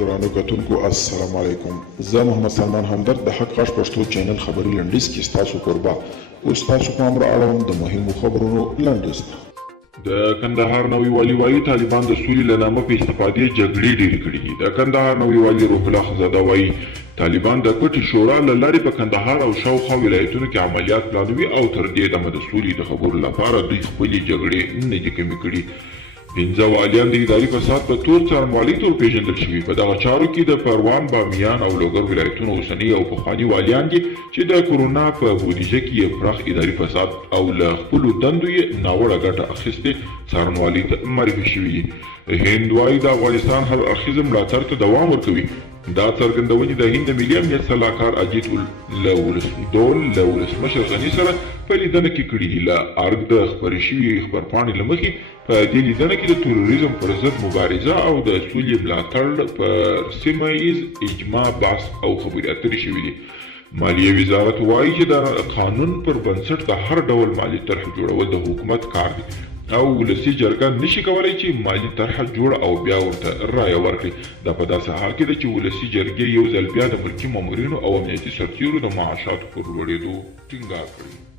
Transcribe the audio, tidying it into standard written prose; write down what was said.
ګرانو کتونکو السلام علیکم. زه محمد سلمان همدرد د حق غږ پښتو چینل خبري لنډیز کې ستاسو کوربه اوس تاسو پام را اړوم د مهمو خبرونو لنډیز ته. د کندهار نوي والي وایي طالبان د سولې له نامه په استفادې جګړې ډېرې کړي دي. د کندهار نوي والي روح الله خزاده وایي طالبان د پټې شورا له لارې په کندهار او شاوخوا ولایتونو کې عملیات پلانوي او تر دې دمه د سولې د خبرو لپاره دوی خپلې جګړې نه دي کمې کړي. 15 والیان د اداري فساد په تور څارنوالۍ تور پیژندل شوي. په دغه چارو کې د پروان، بامیان او لوګر ولایتونو اوسني او پخواني والیان دي چې د کورونا په بودیجه کې یې پراخ اداري فساد او له خپلو دندو یې ناوړه ګټه اخیستې څارنوالۍ ته معرفي شوي دي. هند وایي د افغانستان هر اړخیز ملاتړ ته دوام ورکوي. دا څرګندونې د هند د ملي امنیت سلاکار اجیت ډول له ولسمشر غني سره په لیدنه کې کړي دي. له ارګ د خپرې شوي خبرپاڼې له مخې په دې لیدنه کې د تروریزم پر ضد مبارزه او د سولې ملاتړ پر سیمه ییز اجماع بحث او خبرې اترې شوي دي. مالیې وزارت وایي چې د قانون پر بنسټ د هر ډول مالي طرح جوړول د حکومت کار دی او ولسي جرګه نشي کولای چې مالي طرحه جوړ او بیا ورته رایه ورکړي. دا په داسې حال کې ده چې ولسي جرګې یو ځل بیا د ملکي مامورینو او امنیتي سرتیرو د معاشاتو پر لوړېدو ټینګار کړی.